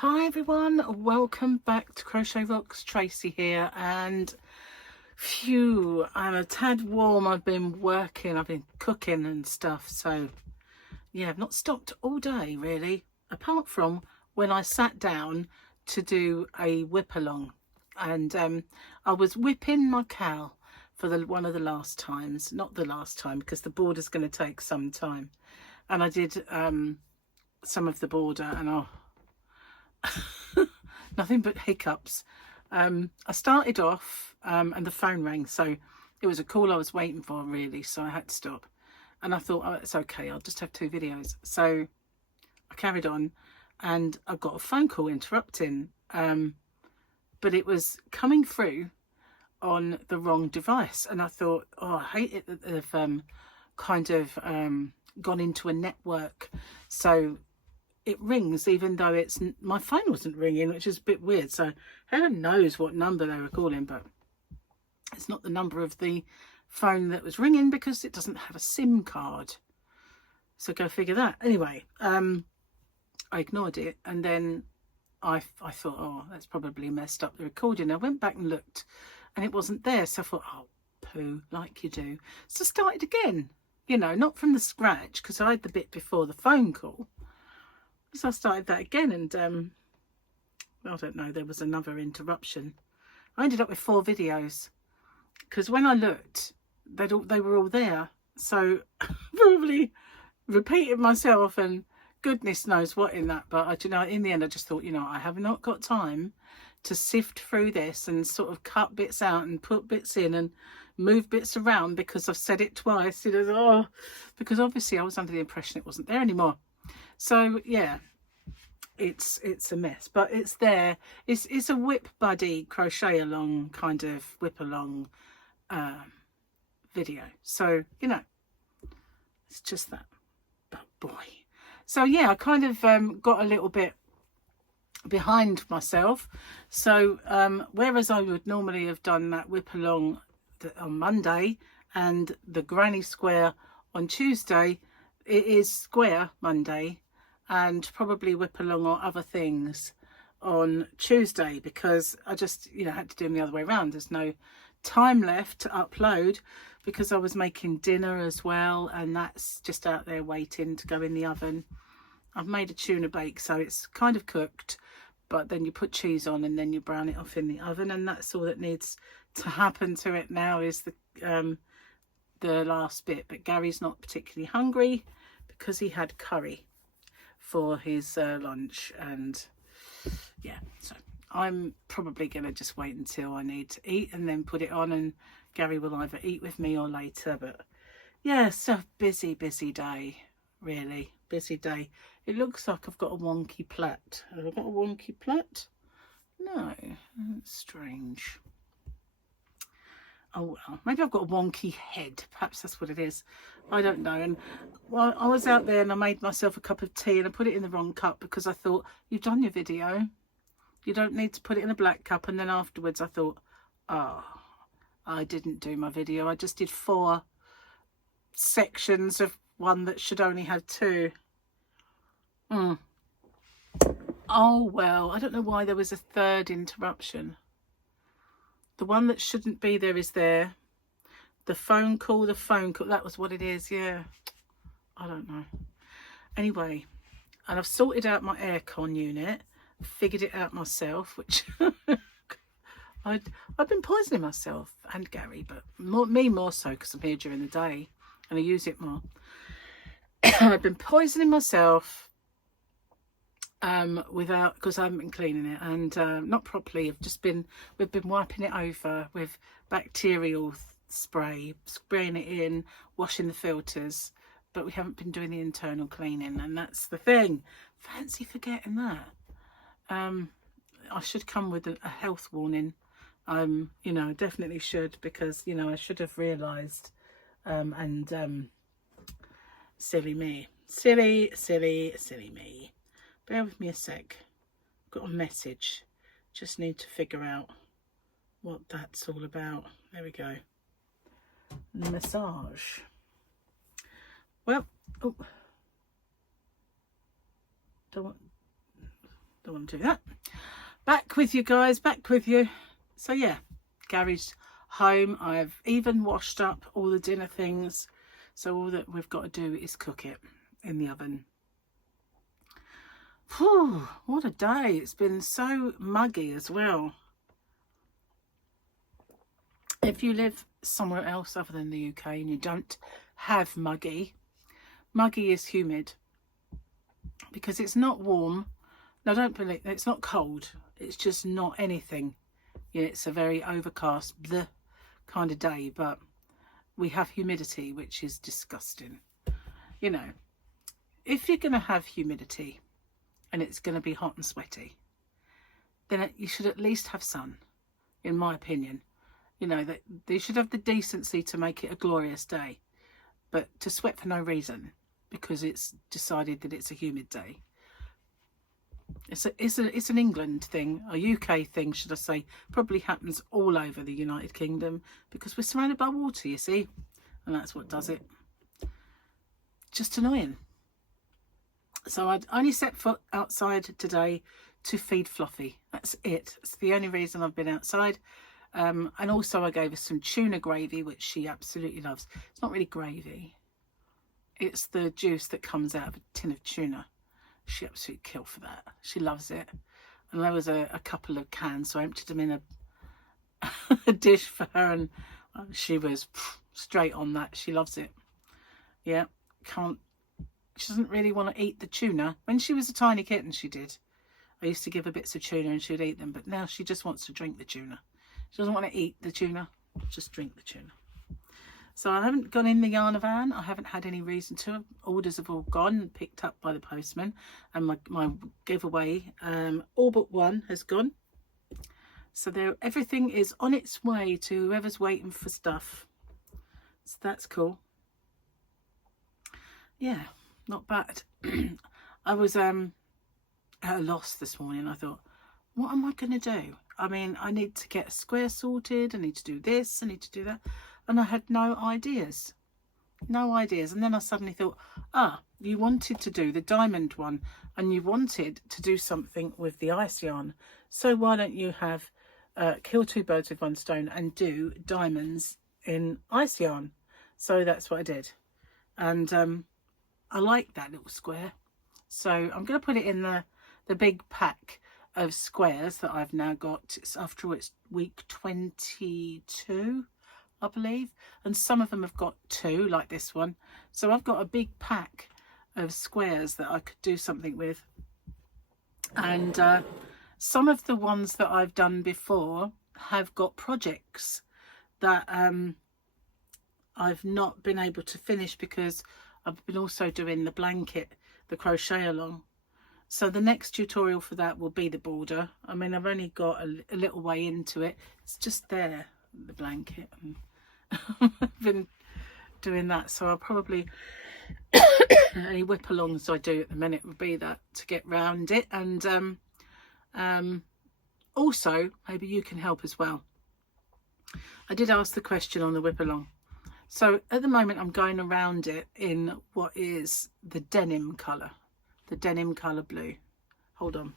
Hi everyone, welcome back to Crochet Rocks. Tracy here, and phew, I'm a tad warm. I've been working, I've been cooking and stuff, so yeah, I've not stopped all day really, apart from when I sat down to do a whip along, and I was whipping my cow for one of the last times, not the last time because the border's going to take some time, and I did some of the border, and nothing but hiccups. I started off and the phone rang, so it was a call I was waiting for really, so I had to stop, and I thought, oh, it's okay, I'll just have 2 videos. So I carried on and I got a phone call interrupting, but it was coming through on the wrong device, and I thought, oh, I hate it that they've gone into a network, so it rings even though it's my phone wasn't ringing, which is a bit weird. So heaven knows what number they were calling, but it's not the number of the phone that was ringing because it doesn't have a SIM card. So go figure that. Anyway, I ignored it, and then I thought, oh, that's probably messed up the recording. I went back and looked and it wasn't there, so I thought, oh poo, like you do. So I started again, you know, not from the scratch because I had the bit before the phone call. So I started that again, and I don't know, there was another interruption. I ended up with 4 videos because when I looked, they were all there. So probably repeated myself and goodness knows what in that. But you know, in the end, I just thought, you know, I have not got time to sift through this and sort of cut bits out and put bits in and move bits around because I've said it twice. You know, because obviously I was under the impression it wasn't there anymore. So yeah, it's a mess, but it's there. It's a whip buddy crochet along kind of whip along video. So you know, it's just that. But boy, so yeah, I kind of got a little bit behind myself. So whereas I would normally have done that whip along on Monday and the granny square on Tuesday, it is square Monday and probably whip along or other things on Tuesday, because I just, you know, had to do them the other way around. There's no time left to upload because I was making dinner as well, and that's just out there waiting to go in the oven. I've made a tuna bake, so it's kind of cooked, but then you put cheese on and then you brown it off in the oven, and that's all that needs to happen to it now is the last bit. But Gary's not particularly hungry because he had curry for his lunch, and yeah, so I'm probably gonna just wait until I need to eat and then put it on, and Gary will either eat with me or later. But yeah, so busy day, really busy day. It looks like I've got a wonky plait. Have I got a wonky plait? No, that's strange. Oh well, maybe I've got a wonky head. Perhaps that's what it is. I don't know. And well, I was out there and I made myself a cup of tea and I put it in the wrong cup because I thought, you've done your video, you don't need to put it in a black cup. And then afterwards I thought, oh, I didn't do my video. I just did 4 sections of one that should only have 2. Oh well, I don't know why there was a 3rd interruption. The one that shouldn't be there is there. The phone call, that was what it is, yeah. I don't know. Anyway, and I've sorted out my aircon unit, figured it out myself, which I've been poisoning myself and Gary, but me more so because I'm here during the day and I use it more. I've been poisoning myself because I haven't been cleaning it, and not properly. We've been wiping it over with bacterial spray, spraying it in, washing the filters, but we haven't been doing the internal cleaning, and that's the thing. Fancy forgetting that. I should come with a health warning. You know, I definitely should, because you know, I should have realised, and silly me, silly me. Bear with me a sec. I've got a message. Just need to figure out what that's all about. There we go. Massage. Well, oh, don't want. don't want to do that. Back with you guys, back with you. So yeah, Gary's home. I've even washed up all the dinner things, so all that we've got to do is cook it in the oven. Whew, what a day. It's been so muggy as well. If you live somewhere else other than the UK and you don't have muggy, muggy is humid because it's not warm. Now don't believe, it's not cold, it's just not anything. Yeah, it's a very overcast bleh kind of day, but we have humidity, which is disgusting. You know, if you're going to have humidity and it's going to be hot and sweaty, then you should at least have sun, in my opinion. You know, that they should have the decency to make it a glorious day, but to sweat for no reason because it's decided that it's a humid day. It's an England thing, a UK thing, should I say. Probably happens all over the United Kingdom because we're surrounded by water, you see, and that's what does it. Just annoying. So I'd only set foot outside today to feed Fluffy. That's it. It's the only reason I've been outside. And also I gave her some tuna gravy, which she absolutely loves. It's not really gravy. It's the juice that comes out of a tin of tuna. She absolutely killed for that. She loves it. And there was a couple of cans, so I emptied them in a dish for her, and she was straight on that. She loves it. Yeah, she doesn't really want to eat the tuna. When she was a tiny kitten, she did. I used to give her bits of tuna and she'd eat them, but now she just wants to drink the tuna. She doesn't want to eat the tuna, just drink the tuna. So I haven't gone in the yarn van. I haven't had any reason to. Orders have all gone, picked up by the postman, and my giveaway, all but one, has gone. So everything is on its way to whoever's waiting for stuff. So that's cool. Yeah, not bad. I was at a loss this morning. I thought, what am I going to do? I mean, I need to get a square sorted. I need to do this. I need to do that. And I had no ideas. No ideas. And then I suddenly thought, you wanted to do the diamond one and you wanted to do something with the ice yarn. So why don't you have kill two birds with one stone and do diamonds in ice yarn? So that's what I did. And I like that little square. So I'm going to put it in the big pack of squares that I've now got. After all, it's week 22. I believe, and some of them have got 2, like this one. So I've got a big pack of squares that I could do something with, and some of the ones that I've done before have got projects that I've not been able to finish because I've been also doing the blanket, the crochet along. So the next tutorial for that will be the border. I mean, I've only got a little way into it. It's just there, the blanket, and I've been doing that, so I'll probably any whip alongs I do at the minute would be that, to get round it. And also maybe you can help as well. I did ask the question on the whip along. So at the moment I'm going around it in what is the denim colour blue. Hold on,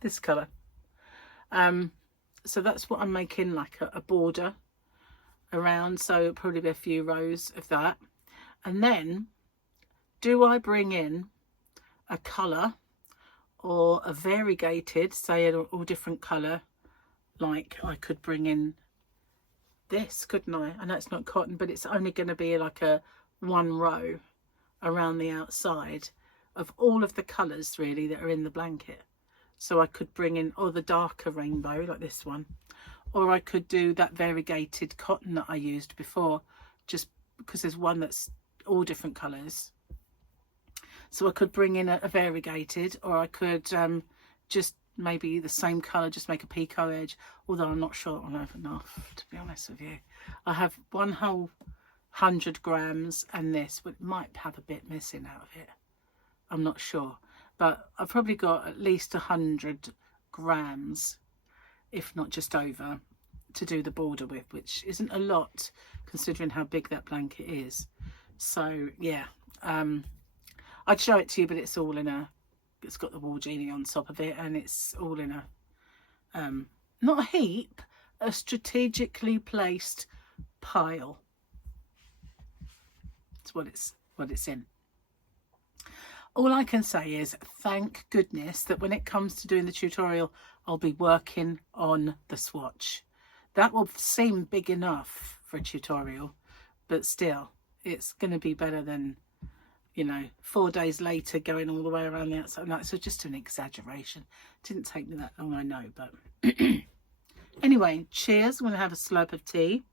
this colour. So that's what I'm making, like a border around. So it'll probably be a few rows of that. And then do I bring in a colour or a variegated, say an all different colour? Like I could bring in this, couldn't I? I know it's not cotton, but it's only going to be like a one row around the outside of all of the colours really that are in the blanket. So I could bring in the darker rainbow like this one, or I could do that variegated cotton that I used before, just because there's one that's all different colours. So I could bring in a variegated, or I could just maybe the same colour, just make a picot edge, although I'm not sure I'll have enough, to be honest with you. I have one whole 100 grams and this, but it might have a bit missing out of it. I'm not sure. But I've probably got at least 100 grams, if not just over, to do the border with, which isn't a lot considering how big that blanket is. So yeah, I'd show it to you, but it's all in a it's got the wall genie on top of it, and it's all in a not a heap, a strategically placed pile. That's what it's in. All I can say is thank goodness that when it comes to doing the tutorial, I'll be working on the swatch. That will seem big enough for a tutorial, but still, it's going to be better than, you know, 4 days later going all the way around the outside. No, so just an exaggeration. Didn't take me that long, I know, but anyway, cheers. I'm going to have a slurp of tea.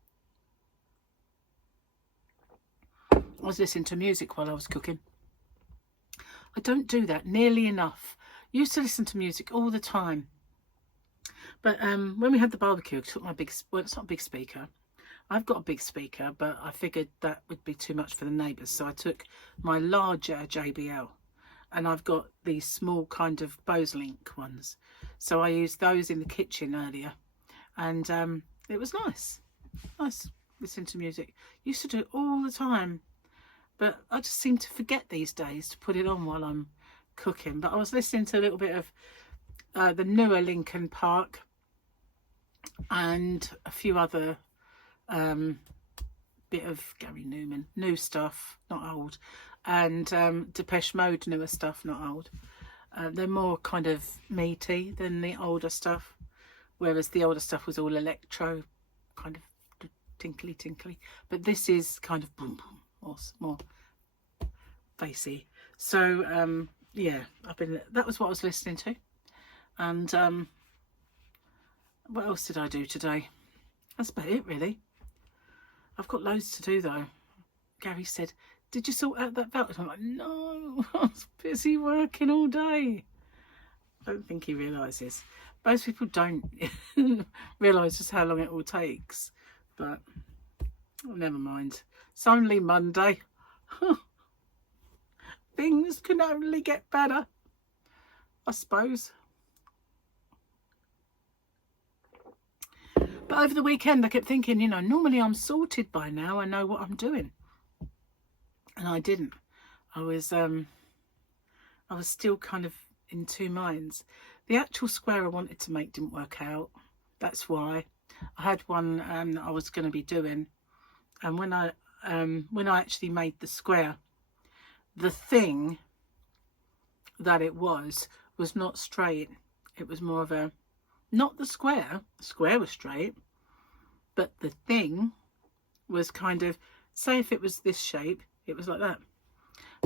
I was listening to music while I was cooking. I don't do that nearly enough. I used to listen to music all the time. But when we had the barbecue, I took my big, well, it's not a big speaker. I've got a big speaker, but I figured that would be too much for the neighbours. So I took my larger JBL, and I've got these small kind of Bose Link ones. So I used those in the kitchen earlier, and it was nice. Nice listening to music. Used to do it all the time. But I just seem to forget these days to put it on while I'm cooking. But I was listening to a little bit of the newer Linkin Park and a few other bit of Gary Newman, new stuff, not old, and Depeche Mode, newer stuff, not old. They're more kind of meaty than the older stuff, whereas the older stuff was all electro, kind of tinkly. But this is kind of boom boom. More facey. So yeah, that was what I was listening to. And what else did I do today? That's about it, really. I've got loads to do though. Gary said, did you sort out that voucher? I'm like, no, I was busy working all day. I don't think he realises. Most people don't realise just how long it all takes, but never mind. It's only Monday. Things can only get better, I suppose. But over the weekend I kept thinking, you know, normally I'm sorted by now. I know what I'm doing. And I didn't. I was still kind of in two minds. The actual square I wanted to make didn't work out. That's why. I had one that I was going to be doing. And when I actually made the square, the thing that it was not straight. It was more of a, not the square was straight, but the thing was kind of, say if it was this shape, it was like that.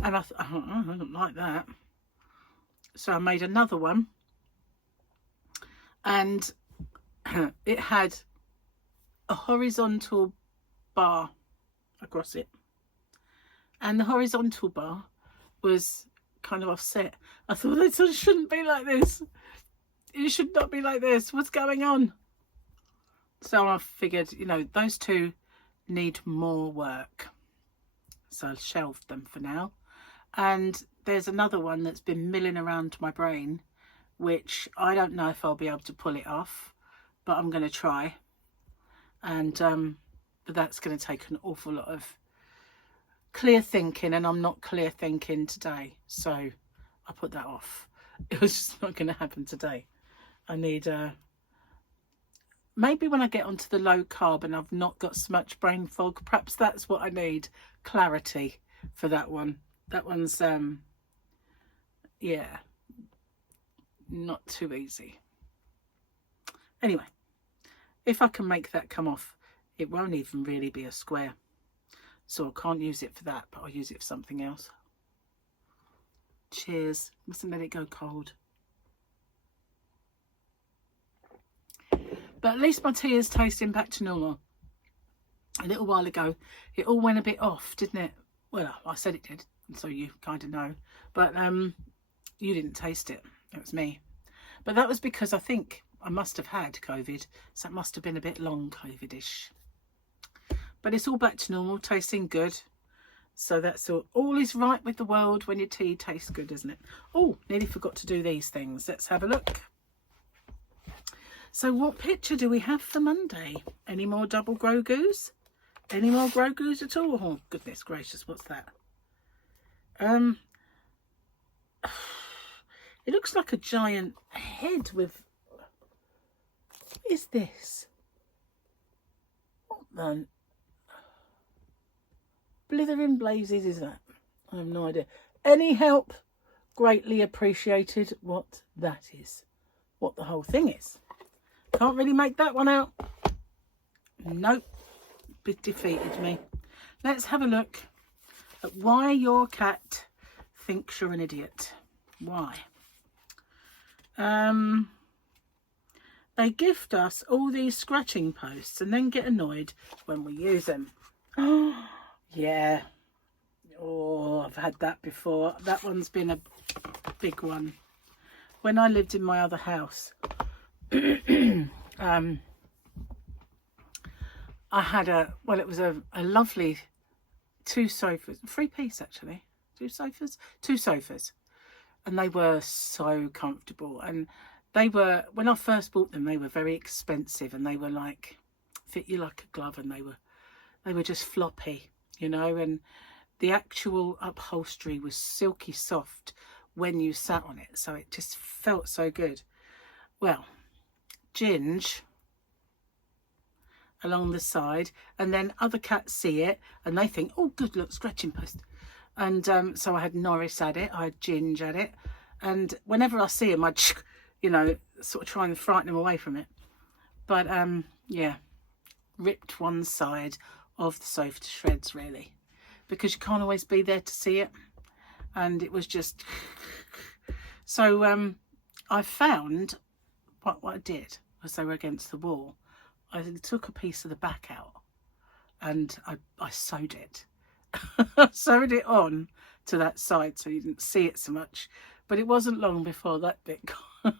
And I thought, I don't like that. So I made another one, and it had a horizontal bar across it, and the horizontal bar was kind of offset. I thought it shouldn't be like this. It should not be like this. What's going on? So I figured, you know, those two need more work, so I shelved them for now. And there's another one that's been milling around my brain, which I don't know if I'll be able to pull it off, but I'm going to try. And but that's going to take an awful lot of clear thinking, and I'm not clear thinking today, so I put that off. It was just not going to happen today. I need maybe when I get onto the low carb and I've not got so much brain fog, perhaps that's what I need, clarity for that one. That one's yeah, not too easy. Anyway, if I can make that come off, it won't even really be a square, so I can't use it for that, but I'll use it for something else. Cheers. Mustn't let it go cold. But at least my tea is tasting back to normal. A little while ago, it all went a bit off, didn't it? Well, I said it did, so you kind of know. But you didn't taste it. It was me. But that was because I think I must have had COVID, so it must have been a bit long COVID-ish. But it's all back to normal, tasting good. So that's all is right with the world when your tea tastes good, isn't it? Oh, nearly forgot to do these things. Let's have a look. So what picture do we have for Monday? Any more double Grogu's? Any more Grogu's at all? Oh, goodness gracious, what's that? It looks like a giant head with... What is this? What the blithering blazes is that? I have no idea. Any help? Greatly appreciated. What that is. What the whole thing is. Can't really make that one out. Nope. Bit defeated me. Let's have a look at why your cat thinks you're an idiot. Why? They gift us all these scratching posts and then get annoyed when we use them. Oh, yeah. Oh, I've had that before. That one's been a big one. When I lived in my other house, I had it was a lovely 2 sofas, 3-piece actually, 2 sofas, and they were so comfortable. And they were, when I first bought them, they were very expensive, and they were like, fit you like a glove, and they were just floppy, you know, and the actual upholstery was silky soft when you sat on it, so it just felt so good. Well, Ginge along the side, and then other cats see it and they think, oh good, look, scratching post. And so I had Norris at it, I had Ginge at it, and whenever I see him, I'd, you know, sort of try and frighten him away from it. But yeah, ripped one side of the sofa to shreds, really, because you can't always be there to see it. And it was just so I found what I did was, they were against the wall, I took a piece of the back out and I sewed it. I sewed it on to that side so you didn't see it so much, but it wasn't long before that bit got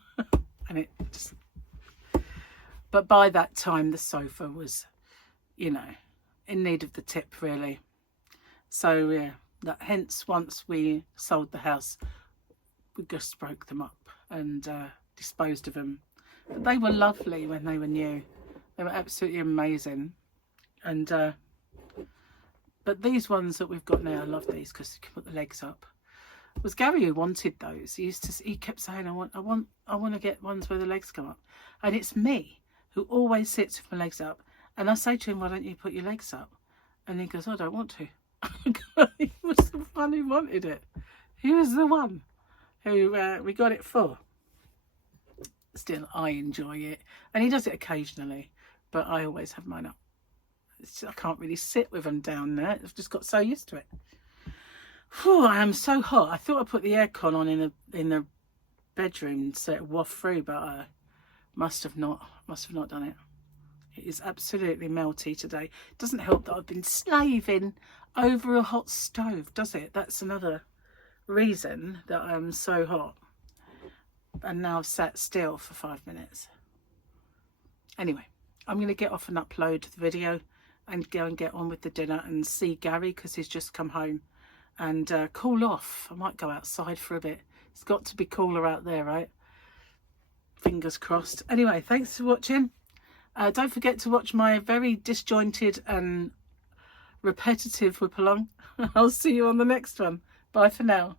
and it just, but by that time the sofa was, you know, in need of the tip, really. So yeah, that hence once we sold the house, we just broke them up and disposed of them. But they were lovely when they were new. They were absolutely amazing. And but these ones that we've got now, I love these because you can put the legs up. It was Gary who wanted those. He kept saying, I want to get ones where the legs come up. And it's me who always sits with my legs up. And I say to him, why don't you put your legs up? And he goes, I don't want to. He was the one who wanted it. He was the one who we got it for. Still, I enjoy it, and he does it occasionally, but I always have mine up. I can't really sit with them down there. I've just got so used to it. Whew, I am so hot. I thought I put the aircon on in the bedroom so it would waft through, but I must have not done it. It is absolutely melty today. It doesn't help that I've been slaving over a hot stove, does it? That's another reason that I'm so hot. And now I've sat still for 5 minutes. Anyway, I'm going to get off and upload the video and go and get on with the dinner and see Gary, because he's just come home, and cool off. I might go outside for a bit. It's got to be cooler out there, right? Fingers crossed. Anyway, thanks for watching. Don't forget to watch my very disjointed and repetitive whip along. I'll see you on the next one. Bye for now.